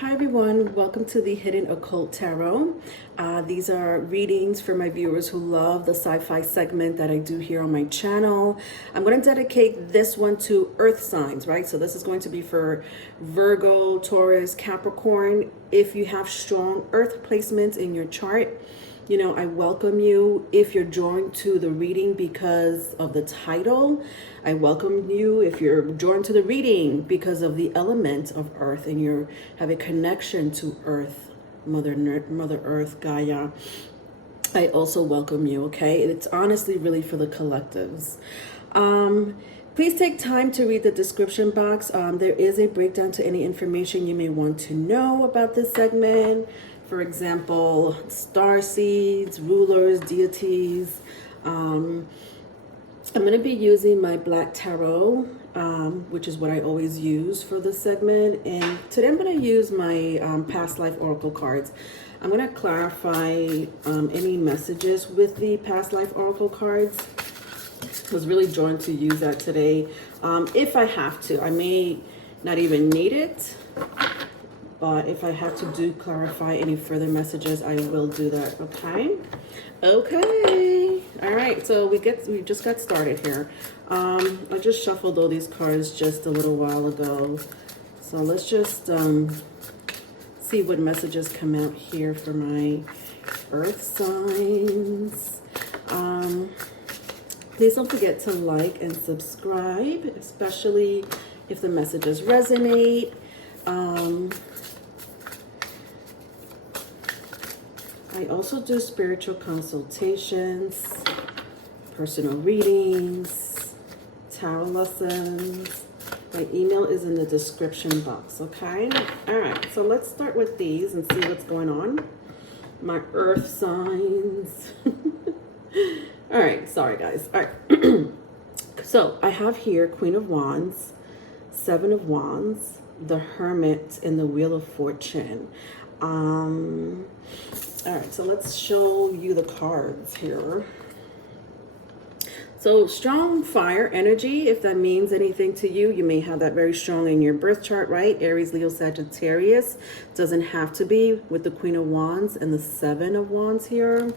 Hi everyone, welcome to the Hidden Occult Tarot. These are readings for my viewers who love the sci-fi segment that I do here on my channel. I'm going to dedicate this one to earth signs, right? So this is going to be for Virgo, Taurus, Capricorn. If you have strong earth placements in your chart, I welcome you. If you're drawn to the reading because of the title, I welcome you. If you're drawn to the reading because of the element of earth and you have a connection to earth, Mother Earth, Gaia, I also welcome you, okay? It's honestly really for the collectives. Please take time to read the description box. There is a breakdown to any information you may want to know about this segment. For example, star seeds, rulers, deities. I'm going to be using my black tarot, which is what I always use for this segment. And today I'm going to use my past life oracle cards. I'm going to clarify any messages with the past life oracle cards. I was really drawn to use that today. If I have to, I may not even need it. But if I have to clarify any further messages, I will do that. Okay. All right. So we just got started here. I just shuffled all these cards just a little while ago. So let's just see what messages come out here for my earth signs. Please don't forget to like and subscribe, especially if the messages resonate. I also do spiritual consultations, personal readings, tarot lessons. My email is in the description box, okay? All right, so let's start with these and see what's going on. My earth signs. All right, sorry guys. All right. So I have here Queen of Wands, Seven of Wands, the Hermit, and the Wheel of Fortune. All right, so let's show you the cards here. So strong fire energy, if that means anything to you, you may have that very strong in your birth chart, right? Aries, Leo, Sagittarius. Doesn't have to be with the Queen of Wands and the Seven of Wands here.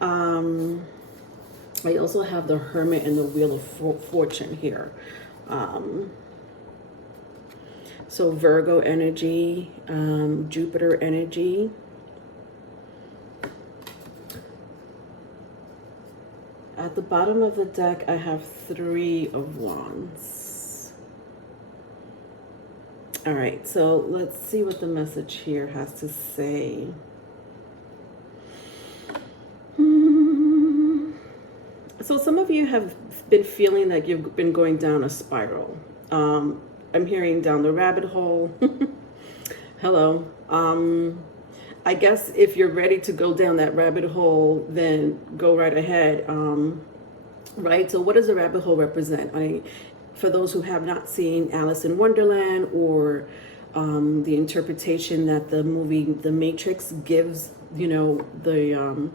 I also have the Hermit and the Wheel of Fortune here. So Virgo energy, Jupiter energy. At the bottom of the deck, I have Three of Wands. All right, so let's see what the message here has to say. So some of you have been feeling like you've been going down a spiral. I'm hearing down the rabbit hole. Hello. I guess if you're ready to go down that rabbit hole, then go right ahead. Right? So what does a rabbit hole represent? For those who have not seen Alice in Wonderland or the interpretation that the movie The Matrix gives, the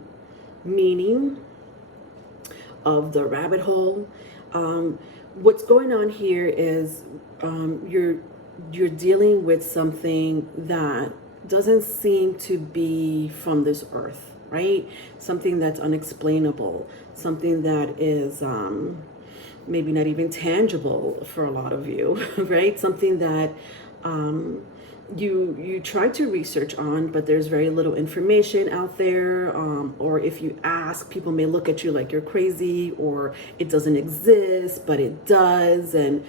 meaning of the rabbit hole. What's going on here is you're dealing with something that doesn't seem to be from this earth, right? Something that's unexplainable, something that is maybe not even tangible for a lot of you, right? Something that you try to research on, but there's very little information out there, or if you ask, people may look at you like you're crazy, or it doesn't exist, but it does, and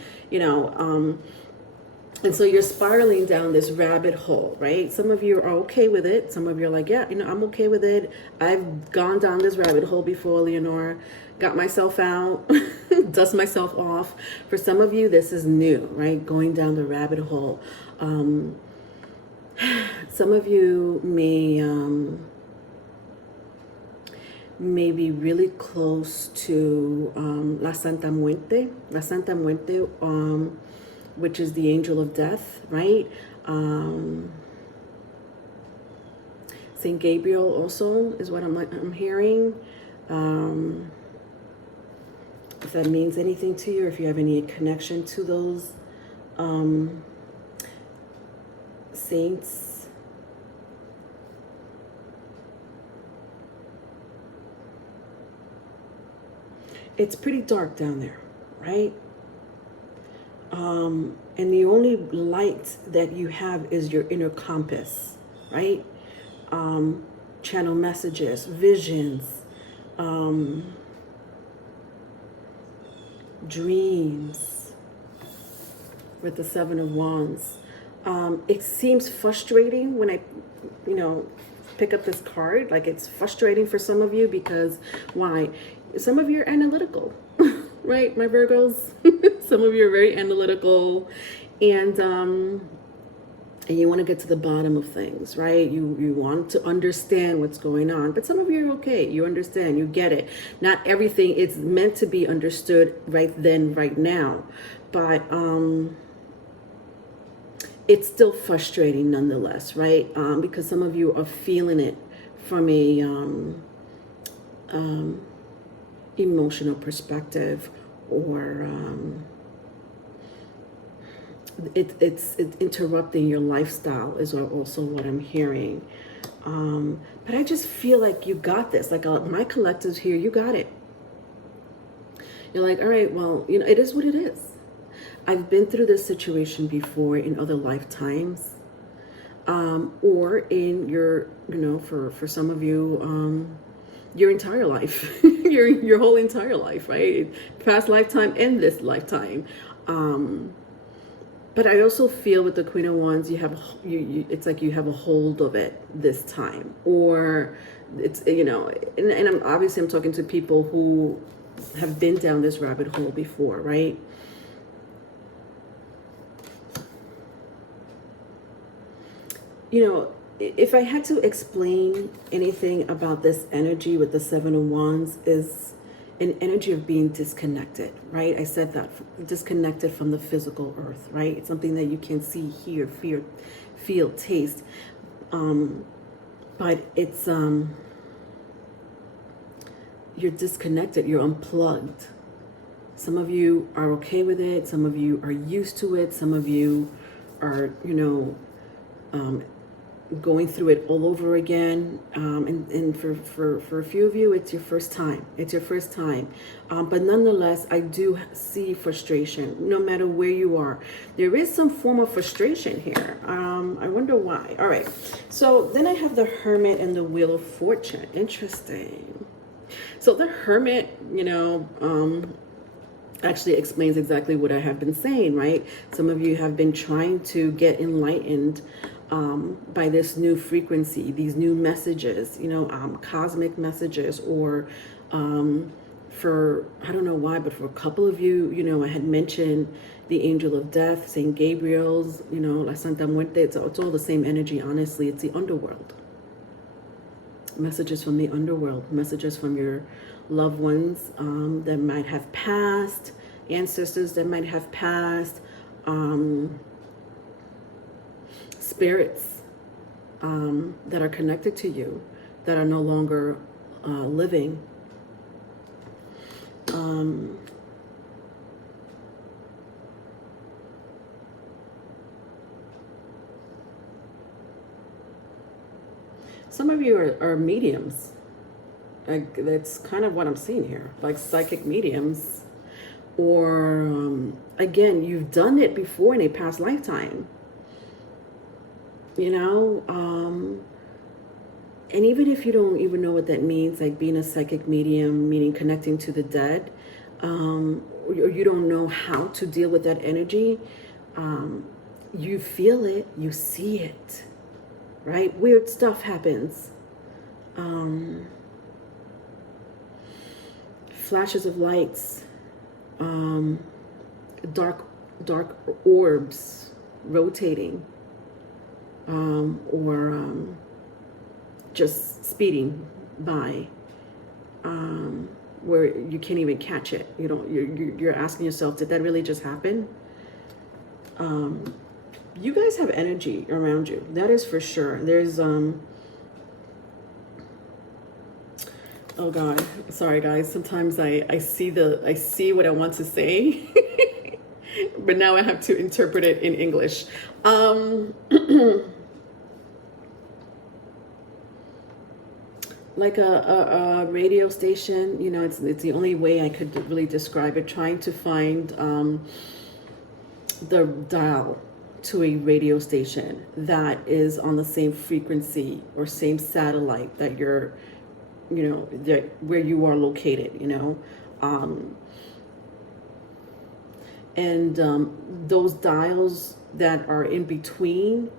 and so you're spiraling down this rabbit hole, right? Some of you are okay with it. Some of you are like, yeah, I'm okay with it. I've gone down this rabbit hole before, Leonora. Got myself out, dust myself off. For some of you, this is new, right? Going down the rabbit hole. Some of you may be really close to La Santa Muerte. La Santa Muerte, which is the angel of death, right? Saint Gabriel also is what I'm hearing. If that means anything to you, or if you have any connection to those Saints. It's pretty dark down there, right? And the only light that you have is your inner compass, right? Channel messages, visions, dreams with the Seven of Wands. It seems frustrating when I, pick up this card. Like, it's frustrating for some of you because why? Some of you are analytical, right? My Virgos, some of you are very analytical, and you want to get to the bottom of things, right? You want to understand what's going on, but some of you are okay. You understand, you get it. Not everything is meant to be understood right then, right now, but it's still frustrating nonetheless, right? Because some of you are feeling it from a emotional perspective, or it's interrupting your lifestyle is also what I'm hearing. But I just feel like you got this. Like, my collectives here, you got it. You're like, all right, well, it is what it is. I've been through this situation before in other lifetimes, or in your, for some of you, your entire life, your whole entire life, right? Past lifetime and this lifetime. But I also feel with the Queen of Wands, it's like you have a hold of it this time, or it's, and I'm talking to people who have been down this rabbit hole before, right? If I had to explain anything about this energy with the Seven of Wands, is an energy of being disconnected, right? I said that, disconnected from the physical earth, right? It's something that you can see, hear, feel, taste. But it's, you're disconnected, you're unplugged. Some of you are okay with it. Some of you are used to it. Some of you are, going through it all over again, and for a few of you, it's your first time. But nonetheless, I do see frustration. No matter where you are, there is some form of frustration here. I wonder why. All right, so then I have the Hermit and the Wheel of Fortune. Interesting. So the Hermit, actually explains exactly what I have been saying, right? Some of you have been trying to get enlightened by this new frequency, these new messages, cosmic messages, or for, I don't know why, but for a couple of you, I had mentioned the angel of death, Saint Gabriel's, La Santa Muerte. It's all the same energy, honestly. It's the underworld. Messages from the underworld, messages from your loved ones that might have passed, ancestors that might have passed, spirits that are connected to you that are no longer living. Some of you are mediums. That's kind of what I'm seeing here, like psychic mediums, or again, you've done it before in a past lifetime. And even if you don't even know what that means, like being a psychic medium, meaning connecting to the dead, or you don't know how to deal with that energy, you feel it, you see it, right? Weird stuff happens. Flashes of lights, dark orbs rotating, or just speeding by, where you can't even catch it. You're asking yourself, did that really just happen? You guys have energy around you, that is for sure. There's oh God, sorry guys. Sometimes I see what I want to say, but now I have to interpret it in English. like a radio station. You know, it's the only way I could really describe it. Trying to find the dial to a radio station that is on the same frequency or same satellite that you're, you know, that where you are located. You know, and those dials that are in between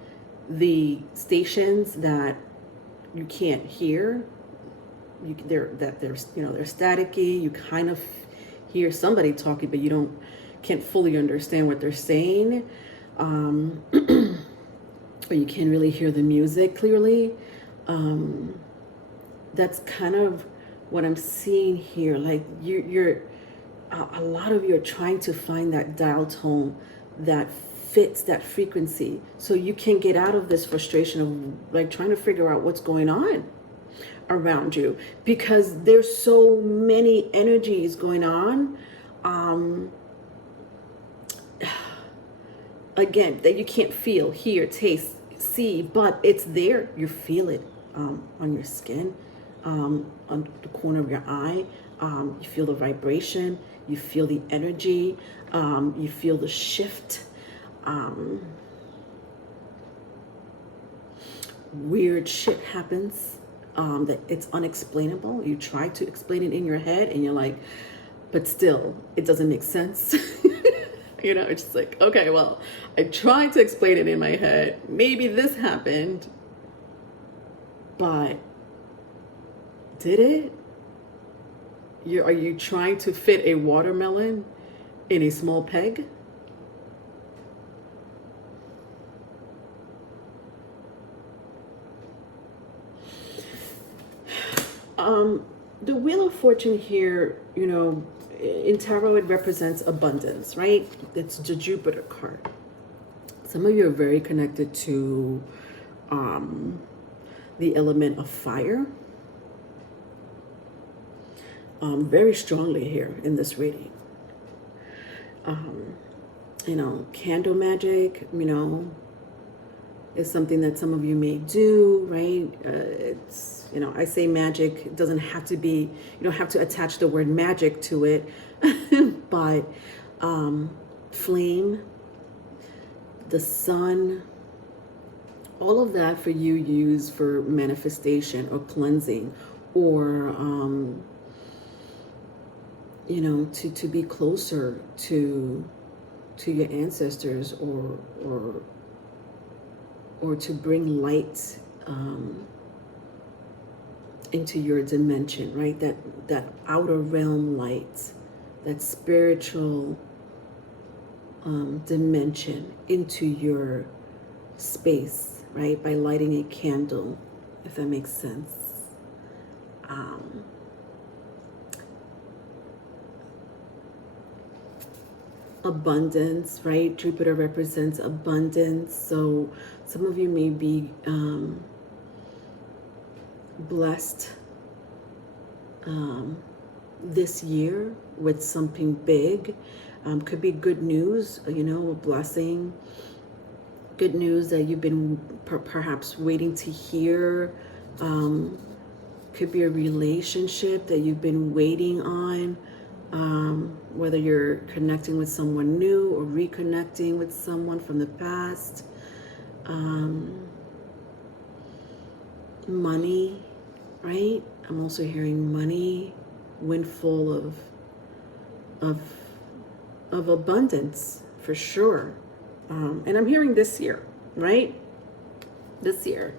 the stations that you can't hear, they're staticky. You kind of hear somebody talking, but you can't fully understand what they're saying, or you can't really hear the music clearly. That's kind of what I'm seeing here. Like you're a lot of you are trying to find that dial tone that fits that frequency, so you can get out of this frustration of like trying to figure out what's going on around you, because there's so many energies going on, again, that you can't feel, hear, taste, see, but it's there. You feel it on your skin, on the corner of your eye. You feel the vibration, you feel the energy, you feel the shift. Weird shit happens that it's unexplainable. You try to explain it in your head and you're like, but still it doesn't make sense. You know, it's just like, okay, well, I tried to explain it in my head, maybe this happened, but did it? Are you trying to fit a watermelon in a small peg? The Wheel of Fortune here, you know, in tarot, it represents abundance, right? It's the Jupiter card. Some of you are very connected to the element of fire. Very strongly here in this reading. You know, candle magic, you know, is something that some of you may do, right? It's, you know, I say magic, it doesn't have to be, you don't have to attach the word magic to it, but flame, the sun, all of that for you use for manifestation or cleansing, or you know, to be closer to your ancestors, or to bring light into your dimension, right? That outer realm light, that spiritual dimension into your space, right? By lighting a candle, if that makes sense. Abundance, right? Jupiter represents abundance. So some of you may be blessed this year with something big. Could be good news, you know, a blessing. Good news that you've been perhaps waiting to hear. Could be a relationship that you've been waiting on. Whether you're connecting with someone new or reconnecting with someone from the past. Money, right? I'm also hearing money, windfall of abundance for sure. And I'm hearing this year, right? This year.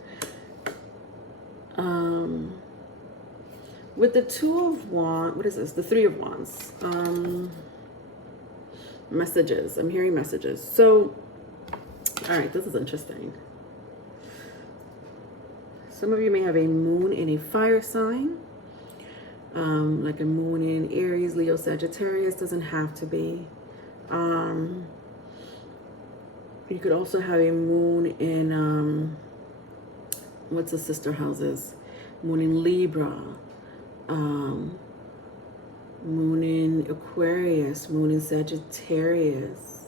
With the Two of Wands, what is this? The Three of Wands. Messages. I'm hearing messages. So, all right, this is interesting. Some of you may have a moon in a fire sign. Like a moon in Aries, Leo, Sagittarius. Doesn't have to be. You could also have a moon in, what's the sister houses? Moon in Libra. Moon in Aquarius, moon in Sagittarius.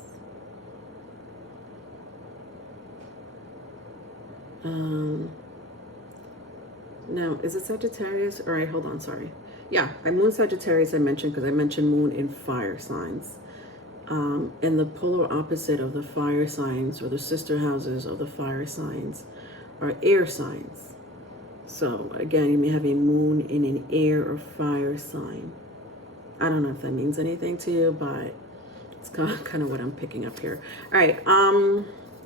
Now, is it Sagittarius? All right, hold on, sorry. Yeah, I moon Sagittarius I mentioned because I mentioned moon in fire signs. And the polar opposite of the fire signs, or the sister houses of the fire signs, are air signs. So again, you may have a moon in an air or fire sign. I don't know if that means anything to you, but it's kind of what I'm picking up here. All right.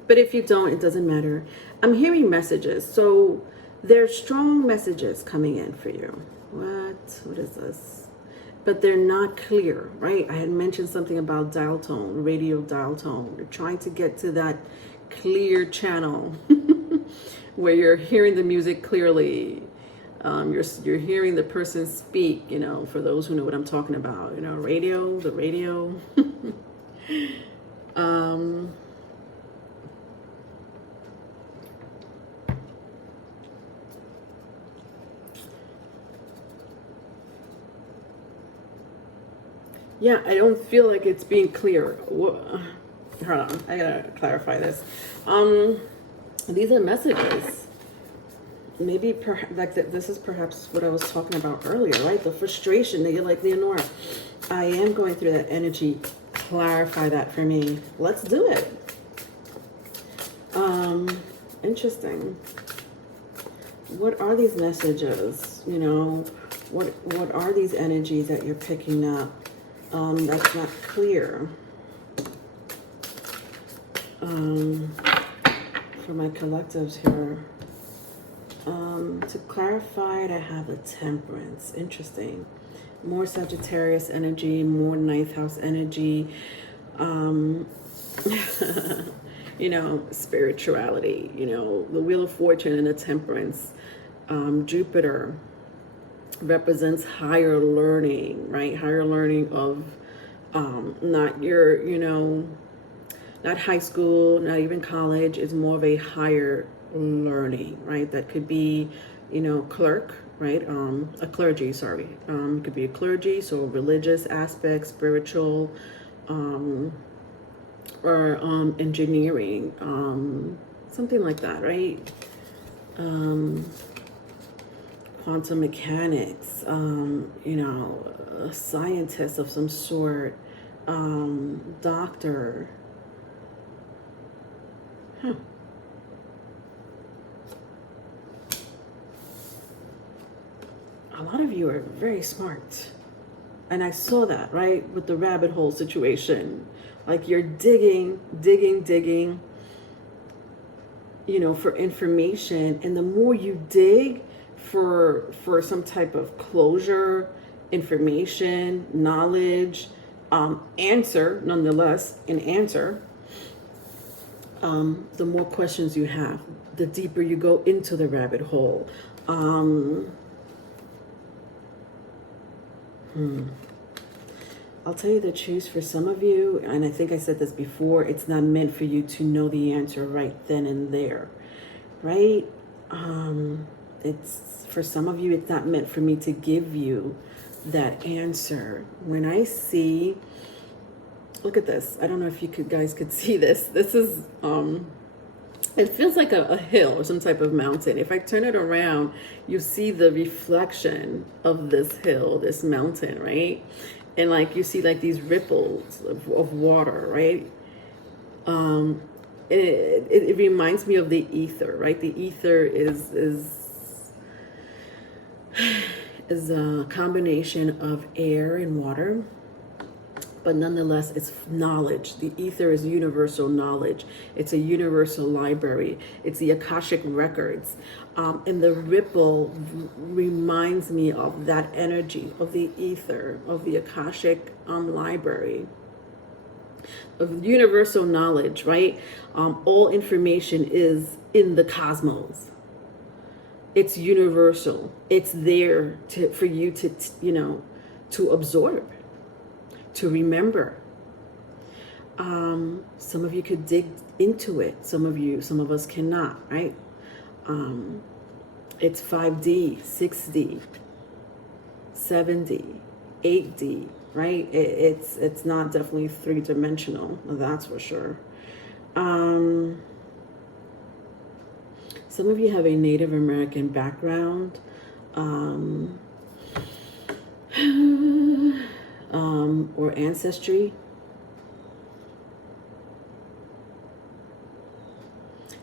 But if you don't, it doesn't matter. I'm hearing messages. So there's strong messages coming in for you. What is this? But they're not clear, right? I had mentioned something about dial tone, radio dial tone. You're trying to get to that clear channel where you're hearing the music clearly. You're hearing the person speak, you know, for those who know what I'm talking about, you know, the radio. Yeah, I don't feel like it's being clear. Hold on, I gotta clarify this. These are messages. Maybe this is perhaps what I was talking about earlier, right? The frustration that you're like, Leonora, I am going through that energy. Clarify that for me. Let's do it. Interesting. What are these messages? You know, what are these energies that you're picking up? That's not clear. For my collectives here. To clarify it, I have a Temperance. Interesting. More Sagittarius energy, more ninth house energy. You know, spirituality. You know, the Wheel of Fortune and the Temperance. Jupiter represents higher learning, right? Higher learning of not your, you know, not high school, not even college. It's more of a higher learning, right? That could be, you know, clerk, right? A clergy, sorry. It could be a clergy, so religious aspect, spiritual, or engineering, something like that, right? Quantum mechanics, you know, a scientist of some sort, doctor. Huh. A lot of you are very smart. And I saw that, right? With the rabbit hole situation. Like you're digging, you know, for information. And the more you dig for some type of closure, information, knowledge, answer, nonetheless, an answer, the more questions you have, the deeper you go into the rabbit hole. I'll tell you the truth, for some of you, and I think I said this before, it's not meant for you to know the answer right then and there, right? It's, for some of you, it's not meant for me to give you that answer. When I see, look at this. I don't know if you guys could see this. This is, it feels like a hill or some type of mountain. If I turn it around, you see the reflection of this hill, this mountain, right? And like you see like these ripples of water, right? It reminds me of the ether, right? The ether is a combination of air and water. But nonetheless, it's knowledge. The ether is universal knowledge. It's a universal library. It's the Akashic records. And the ripple reminds me of that energy, of the ether, of the Akashic library, of universal knowledge, right? All information is in the cosmos. It's universal. It's there for you to, you know, to absorb, to remember. Some of you could dig into it. Some of us cannot, right? It's 5D, 6D, 7D, 8D, right? It's not definitely three-dimensional, that's for sure. Some of you have a Native American background. or ancestry.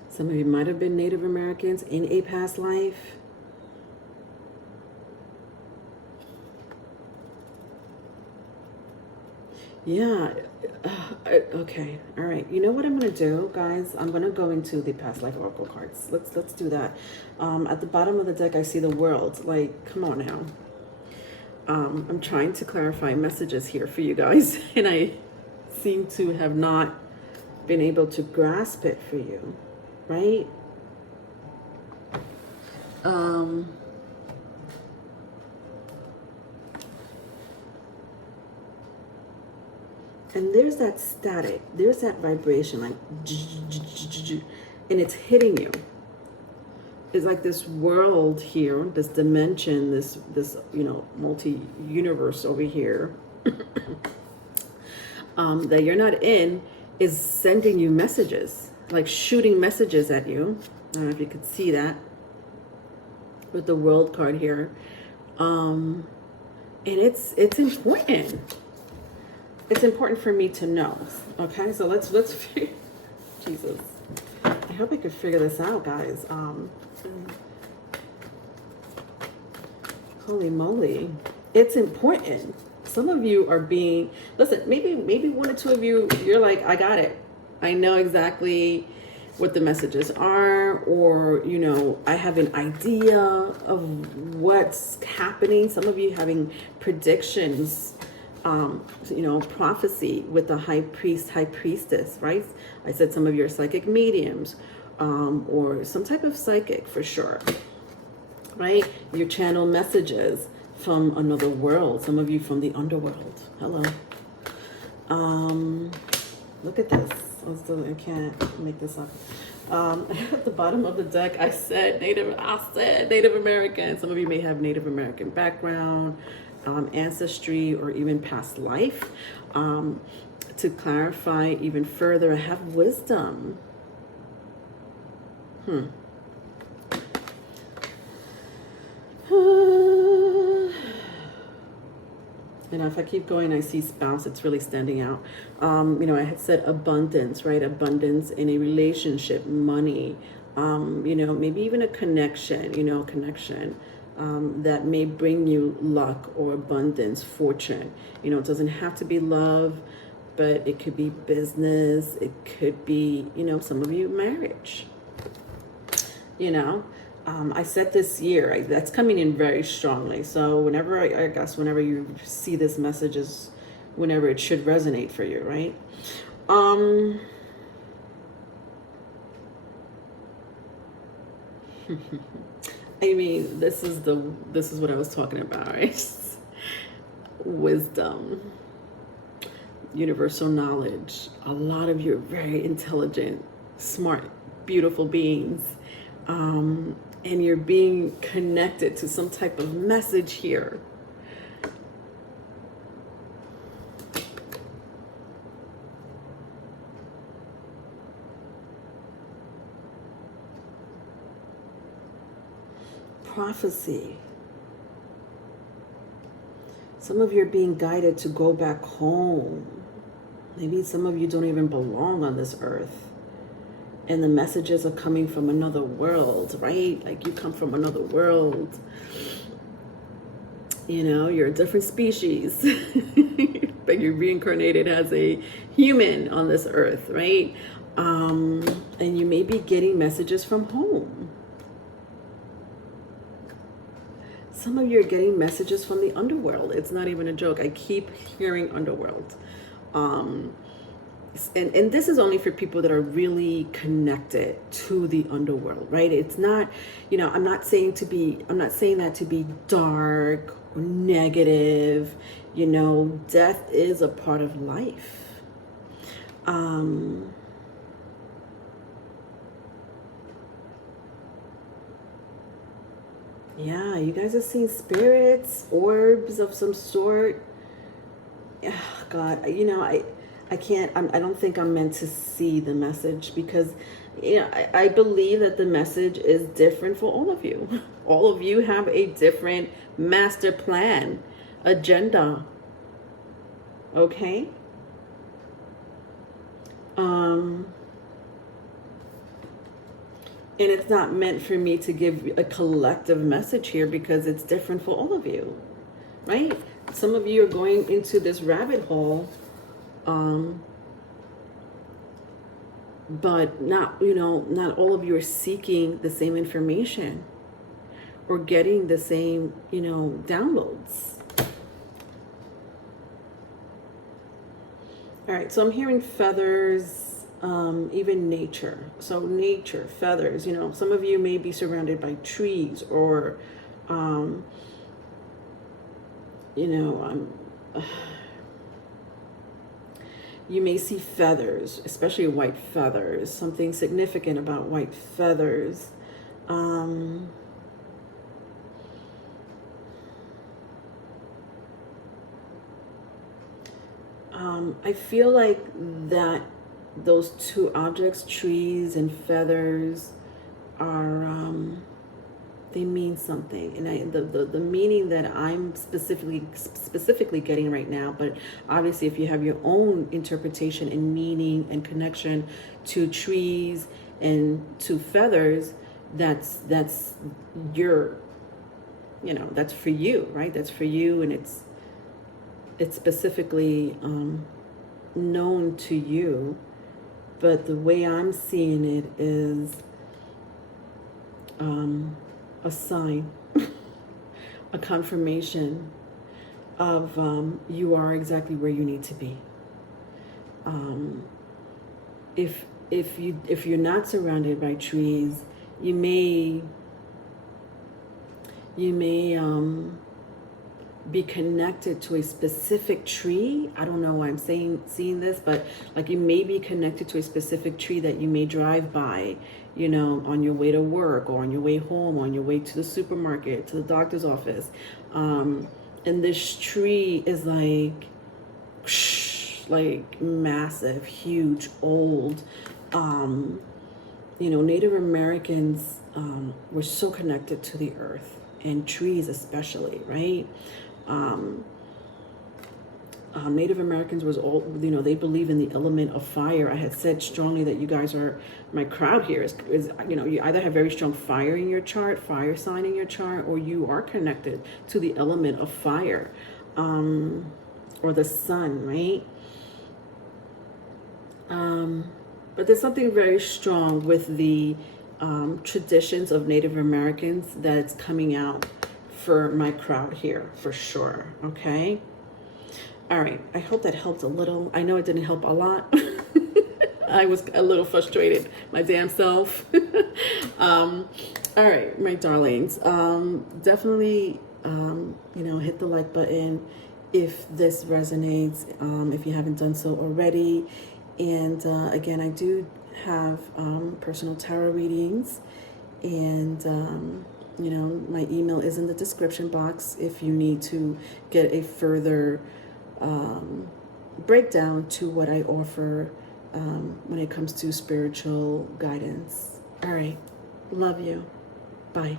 Some of you might have been Native Americans in a past life. Yeah. Okay. All right. You know what I'm gonna do, guys? I'm gonna go into the past life oracle cards. Let's do that. At the bottom of the deck, I see the world. Like, come on now. I'm trying to clarify messages here for you guys, and I seem to have not been able to grasp it for you, right? And there's that static, there's that vibration, like, and it's hitting you. It's like this world here, this dimension, this multi-universe over here that you're not in is sending you messages, like shooting messages at you. I don't know if you could see that with the world card here. And it's important. It's important for me to know. Okay, so let's Jesus. I hope I could figure this out, guys. Holy moly. It's important. Some of you are being, listen, maybe one or two of you, you're like, I got it. I know exactly what the messages are, or, I have an idea of what's happening. Some of you having predictions, prophecy with the high priest, high priestess, right? I said some of you are psychic mediums, or some type of psychic for sure, right? You channel messages from another world. Some of you from the underworld. Hello. Look at this. I can't make this up. At the bottom of the deck, I said Native American. Some of you may have Native American background, ancestry, or even past life. To clarify even further, I have wisdom. And if I keep going, I see spouse. It's really standing out. I had said abundance, right? Abundance in a relationship, money, maybe even a connection, that may bring you luck or abundance, fortune. It doesn't have to be love, but it could be business. It could be, some of you marriage, I said this year, that's coming in very strongly. So whenever, I guess, whenever you see this message is whenever it should resonate for you, right? I mean, this is what I was talking about, right? Wisdom, universal knowledge. A lot of you are very intelligent, smart, beautiful beings. And you're being connected to some type of message here. Prophecy. Some of you are being guided to go back home. Maybe some of you don't even belong on this earth. And the messages are coming from another world, right? Like you come from another world. You're a different species. But you're reincarnated as a human on this earth, right? And you may be getting messages from home. Some of you are getting messages from the underworld. It's not even a joke. I keep hearing underworld. And this is only for people that are really connected to the underworld, right? It's not, I'm not saying that to be dark or negative. Death is a part of life. Yeah, you guys are seeing spirits, orbs of some sort. God, I can't, I don't think I'm meant to see the message because Yeah, I believe that the message is different for all of you. All of you have a different master plan, agenda. Okay? And it's not meant for me to give a collective message here because it's different for all of you, right? Some of you are going into this rabbit hole, but not, not all of you are seeking the same information or getting the same, downloads. All right, so I'm hearing feathers, even nature. So nature, feathers, some of you may be surrounded by trees or, you may see feathers, especially white feathers, something significant about white feathers. I feel like that those two objects, trees and feathers, are they mean something, and the meaning that I'm specifically getting right now. But obviously, if you have your own interpretation and meaning and connection to trees and to feathers, that's your, that's for you, right? That's for you, and it's specifically known to you. But the way I'm seeing it is a sign, a confirmation of you are exactly where you need to be. If you're not surrounded by trees, you may be connected to a specific tree. I don't know why I'm seeing this, but like you may be connected to a specific tree that you may drive by, on your way to work or on your way home, or on your way to the supermarket, to the doctor's office. And this tree is like massive, huge, old. Native Americans were so connected to the earth and trees especially, right? Native Americans was all, they believe in the element of fire. I had said strongly that you guys are, my crowd here is you either have very strong fire in your chart, fire sign in your chart, or you are connected to the element of fire, or the sun, right? But there's something very strong with the traditions of Native Americans that's coming out for my crowd here, for sure. Okay. All right. I hope that helped a little. I know it didn't help a lot. I was a little frustrated, my damn self. All right, my darlings. Definitely, hit the like button if this resonates, if you haven't done so already. And again, I do have personal tarot readings, and my email is in the description box if you need to get a further breakdown to what I offer when it comes to spiritual guidance. All right. Love you. Bye.